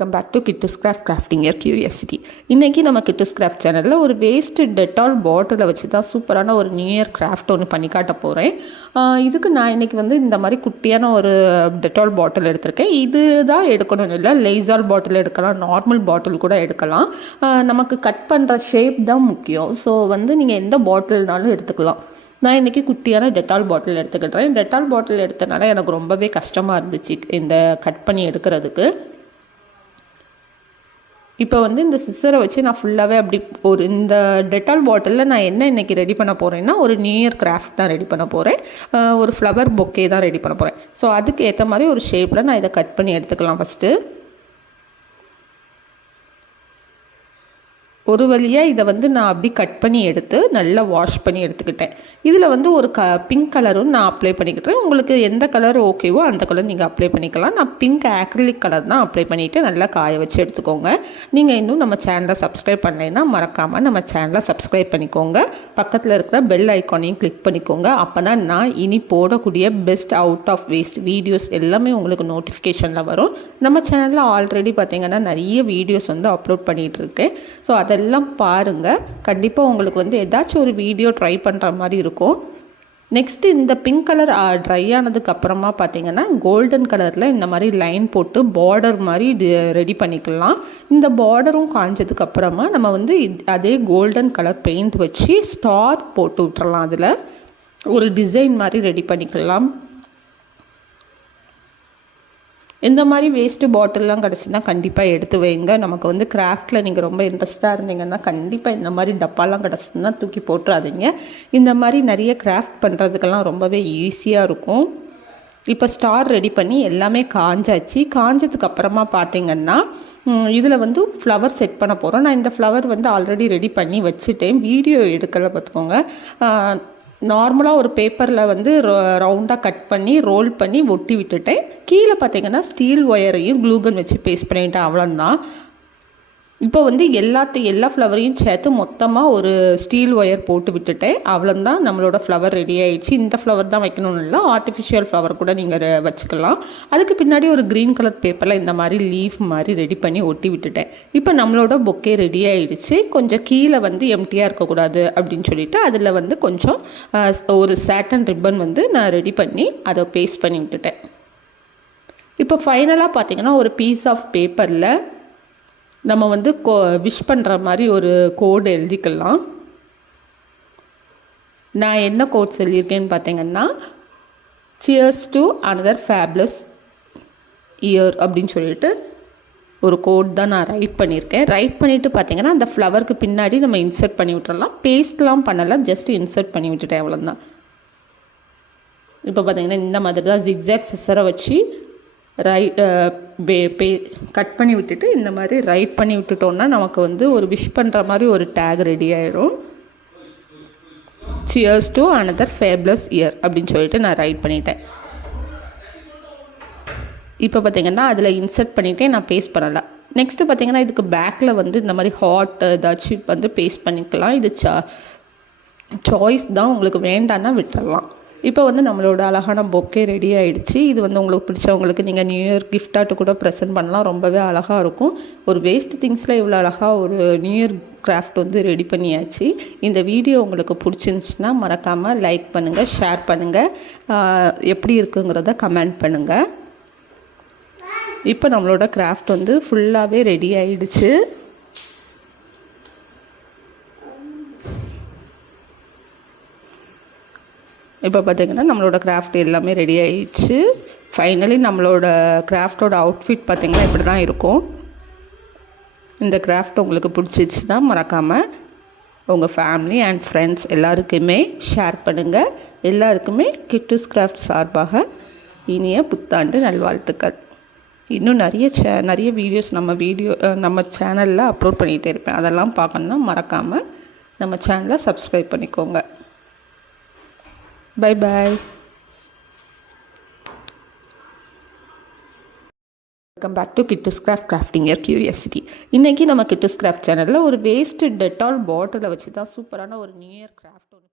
Welcome back to Kittoos crafting your curiosity. இன்றைக்கி நம்ம Kittus craft சேனலில் ஒரு வேஸ்ட்டு டெட்டால் பாட்டிலை வச்சு தான் சூப்பரான ஒரு நியூ இயர் கிராஃப்ட் ஒன்று பண்ணி காட்ட போகிறேன். இதுக்கு நான் இன்றைக்கி இந்த மாதிரி குட்டியான ஒரு டெட்டால் பாட்டில் எடுத்திருக்கேன். இது தான் எடுக்கணும்னு இல்லை, லைசால் பாட்டில் எடுக்கலாம், நார்மல் பாட்டில் கூட எடுக்கலாம். நமக்கு கட் பண்ணுற ஷேப் தான் முக்கியம். ஸோ நீங்கள் எந்த பாட்டில்னாலும் எடுத்துக்கலாம். நான் இன்றைக்கி குட்டியான டெட்டால் பாட்டில் எடுத்துக்கிட்டேன். டெட்டால் பாட்டில் எடுத்தனால எனக்கு ரொம்பவே கஷ்டமாக இருந்துச்சு இந்த கட் பண்ணி எடுக்கிறதுக்கு. இப்போ இந்த சிசரை வச்சு நான் ஃபுல்லாகவே அப்படி இந்த டெட்டால் பாட்டிலில் நான் என்ன இன்றைக்கி ரெடி பண்ண போகிறேன்னா, ஒரு நியூ இயர் கிராஃப்ட் தான் ரெடி பண்ண போகிறேன். ஒரு ஃப்ளவர் பொக்கே தான் ரெடி பண்ண போகிறேன். ஸோ அதுக்கு ஏற்ற மாதிரி ஒரு ஷேப்பில் நான் இதை கட் பண்ணி எடுத்துக்கலாம். ஃபஸ்ட்டு ஒரு வழியாக இதை நான் அப்படி கட் பண்ணி எடுத்து நல்லா வாஷ் பண்ணி எடுத்துக்கிட்டேன். இதில் ஒரு பிங்க் கலரும் நான் அப்ளை பண்ணிக்கிட்டேன். உங்களுக்கு எந்த கலர் ஓகேவோ அந்த கலர் நீங்கள் அப்ளை பண்ணிக்கலாம். நான் பிங்க் ஆக்ரிலிக் கலர் தான் அப்ளை பண்ணிவிட்டு நல்லா காய வச்சு எடுத்துக்கோங்க. நீங்கள் இன்னும் நம்ம சேனலை சப்ஸ்கிரைப் பண்ணலைன்னா மறக்காமல் நம்ம சேனலை சப்ஸ்கிரைப் பண்ணிக்கோங்க. பக்கத்தில் இருக்கிற பெல் ஐக்கானையும் கிளிக் பண்ணிக்கோங்க. அப்போ தான் நான் இனி போடக்கூடிய best out of waste videos எல்லாமே உங்களுக்கு நோட்டிஃபிகேஷனில் வரும். நம்ம சேனலில் ஆல்ரெடி பார்த்திங்கன்னா நிறைய வீடியோஸ் அப்லோட் பண்ணிகிட்டு இருக்கேன். ஸோ அதெல்லாம் பாருங்கள். கண்டிப்பாக உங்களுக்கு ஏதாச்சும் ஒரு வீடியோ ட்ரை பண்ணுற மாதிரி இருக்கும். நெக்ஸ்ட்டு இந்த பிங்க் கலர் ட்ரை ஆனதுக்கு அப்புறமா பார்த்திங்கன்னா கோல்டன் கலரில் இந்த மாதிரி லைன் போட்டு பார்டர் மாதிரி ரெடி பண்ணிக்கலாம். இந்த பார்டரும் காஞ்சதுக்கு அப்புறமா நம்ம அதே கோல்டன் கலர் பெயிண்ட் வச்சு ஸ்டார் போட்டு விட்டுறலாம். அதில் ஒரு டிசைன் மாதிரி ரெடி பண்ணிக்கலாம். இந்த மாதிரி வேஸ்ட்டு பாட்டில்லாம் கிடச்சின்னா கண்டிப்பாக எடுத்து வைங்க. நமக்கு கிராஃப்டில் நீங்கள் ரொம்ப இன்ட்ரெஸ்ட்டாக இருந்தீங்கன்னா கண்டிப்பாக இந்த மாதிரி டப்பாலாம் கிடச்சிதுன்னா தூக்கி போட்டுறாதீங்க. இந்த மாதிரி நிறைய கிராஃப்ட் பண்ணுறதுக்கெல்லாம் ரொம்பவே ஈஸியாக இருக்கும். இப்போ ஸ்டார் ரெடி பண்ணி எல்லாமே காஞ்சாச்சு. காஞ்சதுக்கு அப்புறமா பார்த்திங்கன்னா இதில் ஃப்ளவர் செட் பண்ண போகிறோம். நான் இந்த ஃப்ளவர் ஆல்ரெடி ரெடி பண்ணி வச்சுட்டேன், வீடியோ எடுக்கலை பார்த்துக்கோங்க. நார்மலாக ஒரு பேப்பரில் ரவுண்டாக கட் பண்ணி ரோல் பண்ணி ஒட்டி விட்டுட்டேன். கீழே பார்த்திங்கன்னா ஸ்டீல் ஒயரையும் க்ளூகன் வச்சு பேஸ்ட் பண்ணிவிட்டேன். அவ்வளோதான். இப்போ எல்லா ஃப்ளவரையும் சேர்த்து மொத்தமாக ஒரு ஸ்டீல் ஒயர் போட்டு விட்டுட்டேன். அவ்வளோதான், நம்மளோட ஃப்ளவர் ரெடி ஆகிடுச்சு. இந்த ஃப்ளவர் தான் வைக்கணும்னு இல்லை, ஆர்டிஃபிஷியல் ஃப்ளவர் கூட நீங்கள் வச்சுக்கலாம். அதுக்கு பின்னாடி ஒரு க்ரீன் கலர் பேப்பரில் இந்த மாதிரி லீஃப் மாதிரி ரெடி பண்ணி ஒட்டி விட்டுட்டேன். இப்போ நம்மளோட பொக்கே ரெடி ஆகிடுச்சு. கொஞ்சம் கீழே எம்டியாக இருக்கக்கூடாது அப்படின்னு சொல்லிட்டு அதில் கொஞ்சம் ஒரு சாட்டன் ரிப்பன் நான் ரெடி பண்ணி அதை பேஸ்ட் பண்ணி விட்டுட்டேன். இப்போ ஃபைனலாக பார்த்திங்கன்னா ஒரு பீஸ் ஆஃப் பேப்பரில் நம்ம விஷ் பண்ணுற மாதிரி ஒரு கோடு எழுதிக்கலாம். நான் என்ன கோட் சொல்லியிருக்கேன்னு பார்த்தீங்கன்னா, cheers to another fabulous year அப்படின்னு சொல்லிட்டு ஒரு கோட் தான் நான் ரைட் பண்ணியிருக்கேன். ரைட் பண்ணிவிட்டு பார்த்தீங்கன்னா அந்த ஃப்ளவருக்கு பின்னாடி நம்ம இன்சர்ட் பண்ணி விட்டுறலாம். பேஸ்ட்லாம் பண்ணலாம், ஜஸ்ட் இன்சர்ட் பண்ணி விட்டுட்டேன், அவ்வளோதான். இப்போ பார்த்தீங்கன்னா இந்த மாதிரி தான் ஜிக்ஜாக் சிசரை வச்சு கட் பண்ணி விட்டுட்டு இந்த மாதிரி ரைட் பண்ணி விட்டுட்டோம்னா நமக்கு ஒரு விஷ் பண்ணுற மாதிரி ஒரு டேக் ரெடி ஆயிரும். Cheers to another fabulous year அப்படின்னு சொல்லிட்டு நான் ரைட் பண்ணிட்டேன். இப்போ பார்த்திங்கன்னா அதில் இன்சர்ட் பண்ணிவிட்டேன், நான் பேஸ்ட் பண்ணலை. நெக்ஸ்ட்டு பார்த்திங்கன்னா இதுக்கு பேக்கில் இந்த மாதிரி ஹாட் ஏதாச்சும் பேஸ்ட் பண்ணிக்கலாம். இது சாய்ஸ் தான், உங்களுக்கு வேண்டான்னா விட்டுடலாம். இப்போ நம்மளோட அழகான பொக்கே ரெடி ஆகிடுச்சு. இது உங்களுக்கு பிடிச்சவங்களுக்கு நீங்கள் நியூ இயர் கிஃப்டாட்டு கூட ப்ரெசென்ட் பண்ணலாம். ரொம்பவே அழகாக இருக்கும். ஒரு வேஸ்ட் திங்ஸில் இவ்வளோ அழகாக ஒரு நியூ இயர் கிராஃப்ட் ரெடி பண்ணியாச்சு. இந்த வீடியோ உங்களுக்கு பிடிச்சிருந்துச்சின்னா மறக்காமல் லைக் பண்ணுங்கள், ஷேர் பண்ணுங்கள், எப்படி இருக்குங்கிறத கமெண்ட் பண்ணுங்கள். இப்போ நம்மளோட கிராஃப்ட் ஃபுல்லாகவே ரெடி ஆகிடுச்சு. இப்போ பார்த்திங்கன்னா நம்மளோட கிராஃப்ட் எல்லாமே ரெடி ஆகிடுச்சு. ஃபைனலி நம்மளோட கிராஃப்டோட அவுட்ஃபிட் பார்த்திங்கன்னா இப்படி தான் இருக்கும். இந்த கிராஃப்ட் உங்களுக்கு பிடிச்சிச்சுன்னா மறக்காமல் உங்கள் ஃபேமிலி அண்ட் ஃப்ரெண்ட்ஸ் எல்லாருக்குமே ஷேர் பண்ணுங்கள். எல்லாருக்குமே கிட்டூஸ் கிராஃப்ட் சார்பாக இனிய புத்தாண்டு நல்வாழ்த்துக்கள். இன்னும் நிறைய வீடியோஸ் நம்ம சேனலில் அப்லோட் பண்ணிகிட்டே இருப்பேன். அதெல்லாம் பார்க்கணுன்னா மறக்காமல் நம்ம சேனலை சப்ஸ்கிரைப் பண்ணிக்கோங்க. Bye bye. Welcome back to Kittoos crafting your curiosity. இன்றைக்கி நம்ம கிட்டூஸ் கிராஃப்ட் சேனலில் ஒரு வேஸ்ட்டு டெட்டால் பாட்டிலை வச்சு தான் சூப்பரான ஒரு நியூ இயர் கிராஃப்ட் ஒன்று